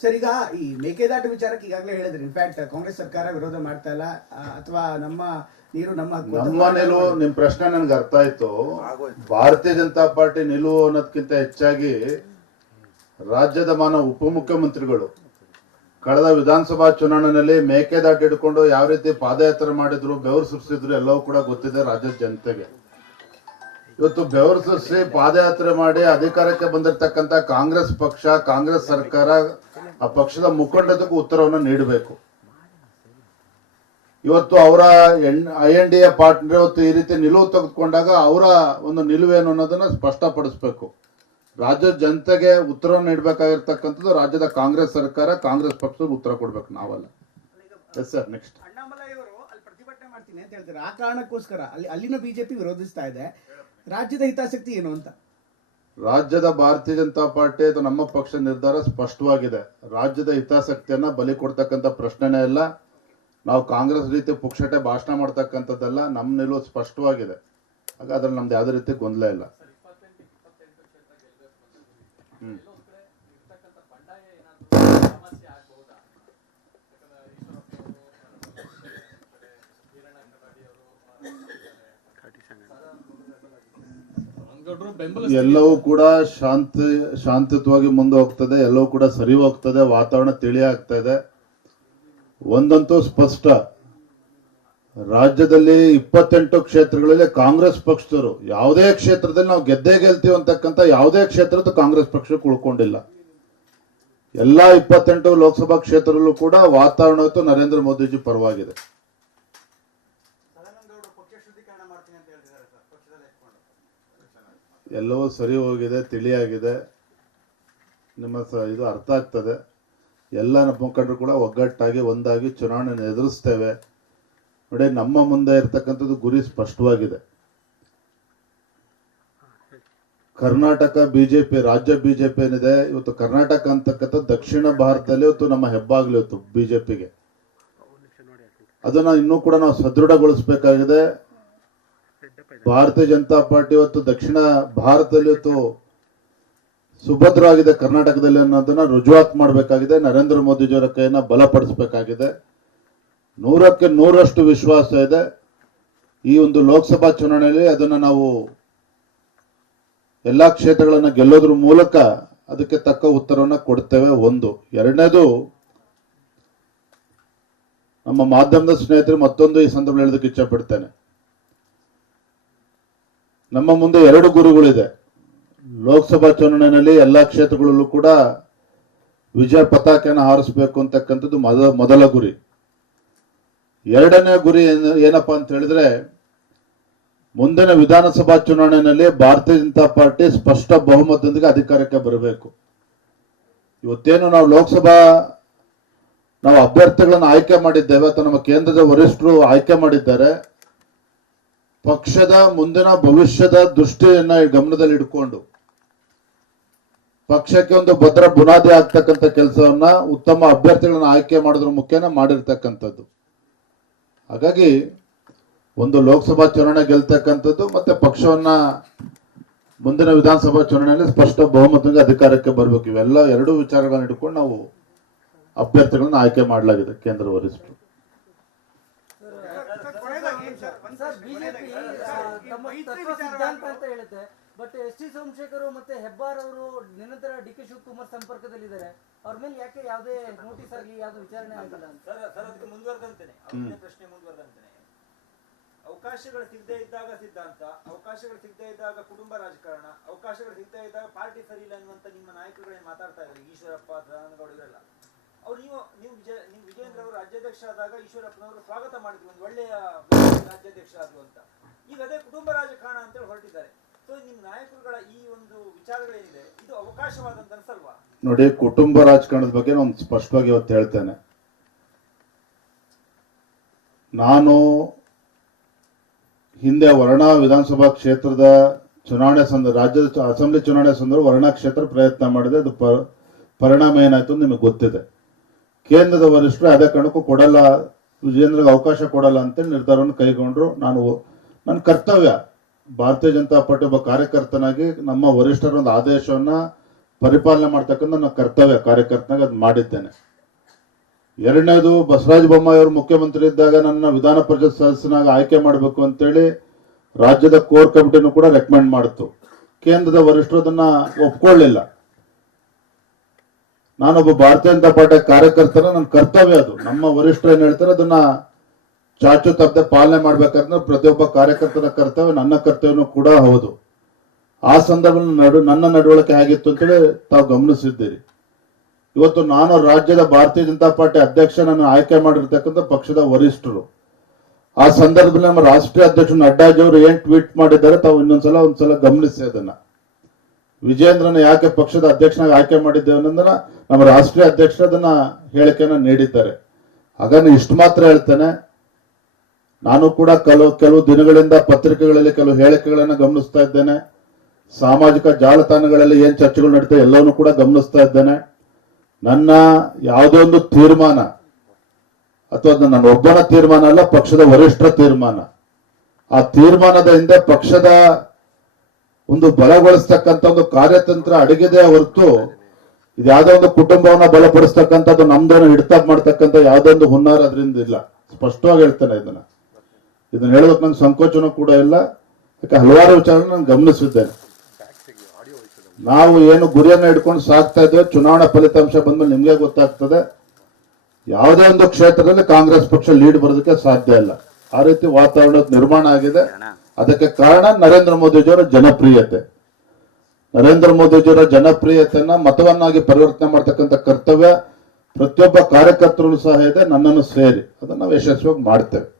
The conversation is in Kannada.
ಸರ್, ಈಗ ಈ ಮೇಕೆದಾಟು ವಿಚಾರಕ್ಕೆ ಈಗಾಗಲೇ ಹೇಳಿದ್ರಿ, ಇನ್ಫ್ಯಾಕ್ಟ್ ಕಾಂಗ್ರೆಸ್ ಸರ್ಕಾರ ವಿರೋಧ ಮಾಡ್ತಾ ಇಲ್ಲ, ಅಥವಾ ನಮ್ಮ ನೀರು ನಮ್ಮ ನಿಲುವು. ನಿಮ್ ಪ್ರಶ್ನೆ ನನ್ಗೆ ಅರ್ಥ ಆಯ್ತು. ಭಾರತೀಯ ಜನತಾ ಪಾರ್ಟಿ ನಿಲುವು ಅನ್ನೋದಕ್ಕಿಂತ ಹೆಚ್ಚಾಗಿ ರಾಜ್ಯದ ಉಪಮುಖ್ಯಮಂತ್ರಿಗಳು ಕಳೆದ ವಿಧಾನಸಭಾ ಚುನಾವಣೆಯಲ್ಲಿ ಮೇಕೆದಾಟು ಹಿಡ್ಕೊಂಡು ಯಾವ ರೀತಿ ಪಾದಯಾತ್ರೆ ಮಾಡಿದ್ರು, ಬೆವರು ಸುರಿಸಿದ್ರು ಎಲ್ಲವೂ ಕೂಡ ಗೊತ್ತಿದೆ ರಾಜ್ಯದ ಜನತೆಗೆ. ಇವತ್ತು ಬೆವರು ಸುರಿಸಿ ಪಾದಯಾತ್ರೆ ಮಾಡಿ ಅಧಿಕಾರಕ್ಕೆ ಬಂದಿರತಕ್ಕಂತ ಕಾಂಗ್ರೆಸ್ ಪಕ್ಷ, ಕಾಂಗ್ರೆಸ್ ಸರ್ಕಾರ, ಆ ಪಕ್ಷದ ಮುಖಂಡದಕ್ಕೂ ಉತ್ತರವನ್ನು ನೀಡಬೇಕು. ಇವತ್ತು ಅವರ INDA ಪಾರ್ಟ್ನರ್ ಇವತ್ತು ಈ ರೀತಿ ನಿಲುವು ತೆಗೆದುಕೊಂಡಾಗ ಅವರ ಒಂದು ನಿಲುವೇನು ಅನ್ನೋದನ್ನ ಸ್ಪಷ್ಟಪಡಿಸಬೇಕು. ರಾಜ್ಯದ ಜನತೆಗೆ ಉತ್ತರವನ್ನು ನೀಡಬೇಕಾಗಿರ್ತಕ್ಕಂಥದ್ದು ರಾಜ್ಯದ ಕಾಂಗ್ರೆಸ್ ಸರ್ಕಾರ, ಕಾಂಗ್ರೆಸ್ ಪಕ್ಷದ ಉತ್ತರ ಕೊಡ್ಬೇಕು, ನಾವಲ್ಲ. Yes sir, next. ಅಣ್ಣಾಮಲೈ ಅವರು ಅಲ್ಲಿ ಪ್ರತಿಭಟನೆ ಮಾಡ್ತೀನಿ ಅಂತ ಹೇಳ್ತಾರೆ. ಆ ಕಾರಣಕ್ಕೋಸ್ಕರ ಅಲ್ಲಿನ ಬಿಜೆಪಿ ವಿರೋಧಿಸ್ತಾ ಇದೆ. ರಾಜ್ಯದ ಹಿತಾಸಕ್ತಿ ಏನು ಅಂತ? ರಾಜ್ಯದ ಭಾರತೀಯ ಜನತಾ ಪಾರ್ಟಿ ಅಥವಾ ನಮ್ಮ ಪಕ್ಷ ನಿರ್ಧಾರ ಸ್ಪಷ್ಟವಾಗಿದೆ. ರಾಜ್ಯದ ಹಿತಾಸಕ್ತಿಯನ್ನ ಬಲಿ ಕೊಡ್ತಕ್ಕಂಥ ಪ್ರಶ್ನೆನೇ ಇಲ್ಲ. ನಾವು ಕಾಂಗ್ರೆಸ್ ರೀತಿ ಪುಕ್ಷಟೆ ಭಾಷಣ ಮಾಡ್ತಕ್ಕಂಥದ್ದಲ್ಲ. ನಮ್ಮ ನಿಲುವು ಸ್ಪಷ್ಟವಾಗಿದೆ. ಹಾಗಾದ್ರೆ ನಮ್ದು ಯಾವುದೇ ರೀತಿ ಗೊಂದಲ ಇಲ್ಲ. ಎಲ್ಲವೂ ಕೂಡ ಶಾಂತಿಯುತವಾಗಿ ಮುಂದೆ ಹೋಗ್ತದೆ. ಎಲ್ಲವೂ ಕೂಡ ಸರಿ ಹೋಗ್ತದೆ. ವಾತಾವರಣ ತಿಳಿ ಆಗ್ತಾ ಇದೆ. ಒಂದಂತೂ ಸ್ಪಷ್ಟ, ರಾಜ್ಯದಲ್ಲಿ 28 ಕ್ಷೇತ್ರಗಳಲ್ಲಿ ಕಾಂಗ್ರೆಸ್ ಪಕ್ಷದವರು ಯಾವುದೇ ಕ್ಷೇತ್ರದಲ್ಲಿ ನಾವು ಗೆದ್ದೇ ಗೆಲ್ತೀವಿ ಅಂತಕ್ಕಂಥ ಯಾವುದೇ ಕ್ಷೇತ್ರದ ಕಾಂಗ್ರೆಸ್ ಪಕ್ಷಕ್ಕೆ ಉಳ್ಕೊಂಡಿಲ್ಲ. ಎಲ್ಲಾ 28 ಲೋಕಸಭಾ ಕ್ಷೇತ್ರದಲ್ಲೂ ಕೂಡ ವಾತಾವರಣ ನರೇಂದ್ರ ಮೋದಿಜಿ ಪರವಾಗಿದೆ. ಎಲ್ಲವೂ ಸರಿ ಹೋಗಿದೆ, ತಿಳಿಯಾಗಿದೆ. ನಿಮ್ಮ ಇದು ಅರ್ಥ ಆಗ್ತದೆ. ಎಲ್ಲ ಮುಖಂಡರು ಕೂಡ ಒಗ್ಗಟ್ಟಾಗಿ ಒಂದಾಗಿ ಚುನಾವಣೆ ಎದುರಿಸ್ತೇವೆ. ನೋಡಿ, ನಮ್ಮ ಮುಂದೆ ಇರತಕ್ಕಂಥದ್ದು ಗುರಿ ಸ್ಪಷ್ಟವಾಗಿದೆ. ಕರ್ನಾಟಕ ಬಿಜೆಪಿ, ರಾಜ್ಯ ಬಿಜೆಪಿ ಏನಿದೆ ಇವತ್ತು, ಕರ್ನಾಟಕ ಅಂತಕ್ಕಂಥ ದಕ್ಷಿಣ ಭಾರತದಲ್ಲಿ ಇವತ್ತು ನಮ್ಮ ಹೆಬ್ಬಾಗ್ಲಿ ಇವತ್ತು ಬಿಜೆಪಿಗೆ. ಅದನ್ನ ಇನ್ನೂ ಕೂಡ ನಾವು ಸದೃಢಗೊಳಿಸಬೇಕಾಗಿದೆ. ಭಾರತೀಯ ಜನತಾ ಪಾರ್ಟಿ ಇವತ್ತು ದಕ್ಷಿಣ ಭಾರತದಲ್ಲಿ ಇವತ್ತು ಸುಭದ್ರವಾಗಿದೆ ಕರ್ನಾಟಕದಲ್ಲಿ ಅನ್ನೋದನ್ನ ರುಜುವಾತ್ ಮಾಡಬೇಕಾಗಿದೆ. ನರೇಂದ್ರ ಮೋದಿಜಿಯವರ ಕೈಯನ್ನ ಬಲಪಡಿಸಬೇಕಾಗಿದೆ. 100ಕ್ಕೆ 100ರಷ್ಟು ವಿಶ್ವಾಸ ಇದೆ. ಈ ಒಂದು ಲೋಕಸಭಾ ಚುನಾವಣೆಯಲ್ಲಿ ಅದನ್ನ ನಾವು ಎಲ್ಲಾ ಕ್ಷೇತ್ರಗಳನ್ನ ಗೆಲ್ಲೋದ್ರ ಮೂಲಕ ಅದಕ್ಕೆ ತಕ್ಕ ಉತ್ತರವನ್ನ ಕೊಡ್ತೇವೆ. ಒಂದು. ಎರಡನೇದು, ನಮ್ಮ ಮಾಧ್ಯಮದ ಸ್ನೇಹಿತರು ಮತ್ತೊಂದು ಈ ಸಂದರ್ಭದಲ್ಲಿ ಹೇಳೋದಕ್ಕೆ ಇಚ್ಛೆ ಪಡ್ತೇನೆ. ನಮ್ಮ ಮುಂದೆ 2 ಗುರಿಗಳಿದೆ. ಲೋಕಸಭಾ ಚುನಾವಣೆಯಲ್ಲಿ ಎಲ್ಲಾ ಕ್ಷೇತ್ರಗಳಲ್ಲೂ ಕೂಡ ವಿಜಯ ಪತಾಕೆಯನ್ನು ಹಾರಿಸಬೇಕು ಅಂತಕ್ಕಂಥದ್ದು ಮೊದಲ ಗುರಿ. ಎರಡನೇ ಗುರಿ ಏನಪ್ಪಾ ಅಂತ ಹೇಳಿದ್ರೆ, ಮುಂದಿನ ವಿಧಾನಸಭಾ ಚುನಾವಣೆಯಲ್ಲಿ ಭಾರತೀಯ ಜನತಾ ಪಾರ್ಟಿ ಸ್ಪಷ್ಟ ಬಹುಮತದೊಂದಿಗೆ ಅಧಿಕಾರಕ್ಕೆ ಬರಬೇಕು. ಇವತ್ತೇನು ನಾವು ನಾವು ಅಭ್ಯರ್ಥಿಗಳನ್ನು ಆಯ್ಕೆ ಮಾಡಿದ್ದೇವೆ ಅಥವಾ ನಮ್ಮ ಕೇಂದ್ರದ ವರಿಷ್ಠರು ಆಯ್ಕೆ ಮಾಡಿದ್ದಾರೆ, ಪಕ್ಷದ ಮುಂದಿನ ಭವಿಷ್ಯದ ದೃಷ್ಟಿಯನ್ನ ಗಮನದಲ್ಲಿ ಇಟ್ಕೊಂಡು ಪಕ್ಷಕ್ಕೆ ಒಂದು ಭದ್ರ ಬುನಾದಿ ಆಗ್ತಕ್ಕಂಥ ಕೆಲಸವನ್ನ ಉತ್ತಮ ಅಭ್ಯರ್ಥಿಗಳನ್ನ ಆಯ್ಕೆ ಮಾಡೋದ್ರ ಮುಖೇನ ಮಾಡಿರ್ತಕ್ಕಂಥದ್ದು. ಹಾಗಾಗಿ ಒಂದು ಲೋಕಸಭಾ ಚುನಾವಣೆ ಗೆಲ್ತಕ್ಕಂಥದ್ದು ಮತ್ತೆ ಪಕ್ಷವನ್ನ ಮುಂದಿನ ವಿಧಾನಸಭಾ ಚುನಾವಣೆಯಲ್ಲಿ ಸ್ಪಷ್ಟ ಬಹುಮತದಿಂದ ಅಧಿಕಾರಕ್ಕೆ ಬರಬೇಕು. ಇವೆಲ್ಲ 2 ವಿಚಾರಗಳನ್ನ ಇಟ್ಕೊಂಡು ನಾವು ಅಭ್ಯರ್ಥಿಗಳನ್ನ ಆಯ್ಕೆ ಮಾಡಲಾಗಿದೆ ಕೇಂದ್ರ ವರಿಷ್ಠರು. But ST. ಸೋಮಶೇಖರ್ ಮತ್ತೆ ಹೆಬ್ಬಾರ್ ಅವರು ನಿರಂತರ ಡಿ.ಕೆ. ಶಿವಕುಮಾರ್ ಸಂಪರ್ಕದಲ್ಲಿದ್ದಾರೆ. ಅವ್ರ ಮೇಲೆ ಯಾಕೆ ಯಾವುದೇ ನೋಟಿಸ್ ಆಗಲಿ ಯಾವುದೇ ವಿಚಾರಣೆ ಆಗಿಲ್ಲ ಅಂತ ಅದಕ್ಕೆ ಮುಂದುವರೆದಂತೇನೆ ಪ್ರಶ್ನೆ ಮುಂದುವರೆದಂತೇನೆ. ಅವಕಾಶಗಳು ಸಿಗದೇ ಇದ್ದಾಗ ಸಿದ್ಧಾಂತ, ಅವಕಾಶಗಳು ಸಿಗದೇ ಇದ್ದಾಗ ಕುಟುಂಬ ರಾಜಕಾರಣ, ಅವಕಾಶಗಳು ಸಿಗದೇ ಇದ್ದಾಗ ಪಾರ್ಟಿ ಸರಿ ಇಲ್ಲ ಅನ್ನುವಂತ ನಿಮ್ಮ ನಾಯಕರುಗಳೇನು ಮಾತಾಡ್ತಾ ಇದ್ದಾರೆ, ಈಶ್ವರಪ್ಪ, ಸದಾನಂದಗೌಡ ಇವರೆಲ್ಲ. ಅವ್ರು ನೀವು ವಿಜಯೇಂದ್ರ ಅವರು ರಾಜ್ಯಾಧ್ಯಕ್ಷ ಆದಾಗ ಈಶ್ವರಪ್ಪನವರು ಸ್ವಾಗತ ಮಾಡಿದ್ರು, ಒಂದು ಒಳ್ಳೆಯ ರಾಜ್ಯಾಧ್ಯಕ್ಷ ಆದ್ರು ಅಂತ. ಈಗ ಅದೇ ಕುಟುಂಬ ರಾಜಕಾರಣ ಅಂತೇಳಿ ಹೊರಟಿದ್ದಾರೆ. ಸೊ ನಿಮ್ಮ ನಾಯಕರುಗಳ ಈ ಒಂದು ವಿಚಾರಗಳೇನಿದೆ ಇದು ಅವಕಾಶವಾದಂತ ಅನ್ಸಲ್ವಾ? ನೋಡಿ, ಕುಟುಂಬ ರಾಜಕಾರಣದ ಬಗ್ಗೆ ನಾನು ಸ್ಪಷ್ಟವಾಗಿ ಇವತ್ತು ಹೇಳ್ತೇನೆ. ನಾನು ಹಿಂದೆ ವರ್ಣಾ ವಿಧಾನಸಭಾ ಕ್ಷೇತ್ರದ ಚುನಾವಣೆ ರಾಜ್ಯದ ಅಸೆಂಬ್ಲಿ ಚುನಾವಣೆ ಸಂದರ್ಭ ವರ್ಣಾ ಕ್ಷೇತ್ರ ಪ್ರಯತ್ನ ಮಾಡಿದೆ. ಅದು ಪರಿಣಾಮ ಏನಾಯ್ತು ನಿಮಗೆ ಗೊತ್ತಿದೆ. ಕೇಂದ್ರದ ವರಿಷ್ಠರು ಅದೇ ಕಾರಣಕ್ಕೂ ಕೊಡಲ್ಲ, ವಿಜೇಂದ್ರಗೆ ಅವಕಾಶ ಕೊಡಲ್ಲ ಅಂತೇಳಿ ನಿರ್ಧಾರವನ್ನು ಕೈಗೊಂಡ್ರು. ನನ್ನ ಕರ್ತವ್ಯ ಭಾರತೀಯ ಜನತಾ ಪಾರ್ಟಿ ಒಬ್ಬ ಕಾರ್ಯಕರ್ತನಾಗಿ ನಮ್ಮ ವರಿಷ್ಠರ ಒಂದು ಆದೇಶವನ್ನ ಪರಿಪಾಲನೆ ಮಾಡ್ತಕ್ಕಂಥ ನನ್ನ ಕರ್ತವ್ಯ ಕಾರ್ಯಕರ್ತನಾಗ ಅದು ಮಾಡಿದ್ದೇನೆ. ಎರಡನೇದು, ಬಸವರಾಜ ಬೊಮ್ಮಾಯಿ ಅವರು ಮುಖ್ಯಮಂತ್ರಿ ಇದ್ದಾಗ ನನ್ನ ವಿಧಾನ ಪರಿಷತ್ ಸದಸ್ಯನಾಗ ಆಯ್ಕೆ ಮಾಡಬೇಕು ಅಂತೇಳಿ ರಾಜ್ಯದ ಕೋರ್ ಕಮಿಟಿನೂ ಕೂಡ ರೆಕಮೆಂಡ್ ಮಾಡಿತು. ಕೇಂದ್ರದ ವರಿಷ್ಠರು ಅದನ್ನ ಒಪ್ಕೊಳ್ಳಿಲ್ಲ. ನಾನೊಬ್ಬ ಭಾರತೀಯ ಜನತಾ ಪಾರ್ಟಿ ಕಾರ್ಯಕರ್ತರ ನನ್ನ ಕರ್ತವ್ಯ ಅದು. ನಮ್ಮ ವರಿಷ್ಠರು ಏನ್ ಹೇಳ್ತಾರೆ ಅದನ್ನ ಚಾಚು ತಪ್ಪದೆ ಪಾಲನೆ ಮಾಡ್ಬೇಕಾದ್ರೆ ಪ್ರತಿಯೊಬ್ಬ ಕಾರ್ಯಕರ್ತನ ಕರ್ತವ್ಯ, ನನ್ನ ಕರ್ತವ್ಯನೂ ಕೂಡ ಹೌದು. ಆ ಸಂದರ್ಭದಲ್ಲಿ ನನ್ನ ನಡವಳಿಕೆ ಆಗಿತ್ತು ಅಂತೇಳಿ ತಾವು ಗಮನಿಸಿದ್ದೀರಿ. ಇವತ್ತು ನಾನು ರಾಜ್ಯದ ಭಾರತೀಯ ಜನತಾ ಪಾರ್ಟಿ ಅಧ್ಯಕ್ಷ, ನನ್ನ ಆಯ್ಕೆ ಮಾಡಿರ್ತಕ್ಕಂಥ ಪಕ್ಷದ ವರಿಷ್ಠರು. ಆ ಸಂದರ್ಭದಲ್ಲಿ ನಮ್ಮ ರಾಷ್ಟ್ರೀಯ ಅಧ್ಯಕ್ಷ ನಡ್ಡಾಜಿ ಅವರು ಏನ್ ಟ್ವೀಟ್ ಮಾಡಿದ್ದಾರೆ ತಾವು ಒಂದ್ಸಲ ಗಮನಿಸಿ. ಅದನ್ನ ವಿಜೇಂದ್ರನ ಯಾಕೆ ಪಕ್ಷದ ಅಧ್ಯಕ್ಷನಾಗಿ ಆಯ್ಕೆ ಮಾಡಿದ್ದೇವೆ ಅನ್ನೋದನ್ನ ನಮ್ಮ ರಾಷ್ಟ್ರೀಯ ಅಧ್ಯಕ್ಷರು ಅದನ್ನ ಹೇಳಿಕೆಯನ್ನ ನೀಡಿದ್ದಾರೆ. ಹಾಗಾಗಿ ಇಷ್ಟು ಮಾತ್ರ ಹೇಳ್ತೇನೆ, ನಾನು ಕೂಡ ಕೆಲವು ದಿನಗಳಿಂದ ಪತ್ರಿಕೆಗಳಲ್ಲಿ ಕೆಲವು ಹೇಳಿಕೆಗಳನ್ನ ಗಮನಿಸ್ತಾ ಇದ್ದೇನೆ. ಸಾಮಾಜಿಕ ಜಾಲತಾಣಗಳಲ್ಲಿ ಏನ್ ಚರ್ಚೆಗಳು ನಡೀತವೆ ಎಲ್ಲವನ್ನೂ ಕೂಡ ಗಮನಿಸ್ತಾ ಇದ್ದೇನೆ. ನನ್ನ ಯಾವುದೇ ಒಂದು ತೀರ್ಮಾನ ಅಥವಾ ನನ್ನ ಒಬ್ಬನ ತೀರ್ಮಾನ ಅಲ್ಲ, ಪಕ್ಷದ ವರಿಷ್ಠರ ತೀರ್ಮಾನ. ಆ ತೀರ್ಮಾನದ ಹಿಂದೆ ಪಕ್ಷದ ಒಂದು ಬಲಗೊಳಿಸ್ತಕ್ಕಂಥ ಒಂದು ಕಾರ್ಯತಂತ್ರ ಅಡಗಿದೆ ಹೊರತು ಇದು ಯಾವುದೋ ಒಂದು ಕುಟುಂಬವನ್ನ ಬಲಪಡಿಸ್ತಕ್ಕಂಥದ್ದು, ನಮ್ದೇನೋ ಹಿಡಿತ ಮಾಡ್ತಕ್ಕಂಥ ಯಾವುದೋ ಒಂದು ಹುನ್ನಾರ ಅದರಿಂದ ಇಲ್ಲ. ಸ್ಪಷ್ಟವಾಗಿ ಹೇಳ್ತೇನೆ ಇದನ್ನ ಹೇಳೋದಕ್ಕೆ ನಂಗೆ ಸಂಕೋಚನ ಕೂಡ ಇಲ್ಲ. ಯಾಕೆ ಹಲವಾರು ವಿಚಾರಗಳನ್ನ ನಾನು ಗಮನಿಸಿದ್ದೇನೆ. ನಾವು ಏನು ಗುರಿಯನ್ನ ಇಟ್ಕೊಂಡು ಸಾಗ್ತಾ ಇದ್ದೇವೆ, ಚುನಾವಣಾ ಫಲಿತಾಂಶ ಬಂದ್ಮೇಲೆ ನಿಮ್ಗೆ ಗೊತ್ತಾಗ್ತದೆ. ಯಾವುದೇ ಒಂದು ಕ್ಷೇತ್ರದಲ್ಲಿ ಕಾಂಗ್ರೆಸ್ ಪಕ್ಷ ಲೀಡ್ ಬರೋದಕ್ಕೆ ಸಾಧ್ಯ ಇಲ್ಲ. ಆ ರೀತಿ ವಾತಾವರಣ ನಿರ್ಮಾಣ ಆಗಿದೆ. ಅದಕ್ಕೆ ಕಾರಣ ನರೇಂದ್ರ ಮೋದಿಜಿಯವರ ಜನಪ್ರಿಯತೆ. ನರೇಂದ್ರ ಮೋದಿಜಿಯವರ ಜನಪ್ರಿಯತೆಯನ್ನ ಮತವನ್ನಾಗಿ ಪರಿವರ್ತನೆ ಮಾಡ್ತಕ್ಕಂಥ ಕರ್ತವ್ಯ ಪ್ರತಿಯೊಬ್ಬ ಕಾರ್ಯಕರ್ತರು ಸಹ ಇದೆ, ನನ್ನನ್ನು ಸೇರಿ. ಅದನ್ನ ನಾವು ಯಶಸ್ವಿಯಾಗಿ ಮಾಡ್ತೇವೆ.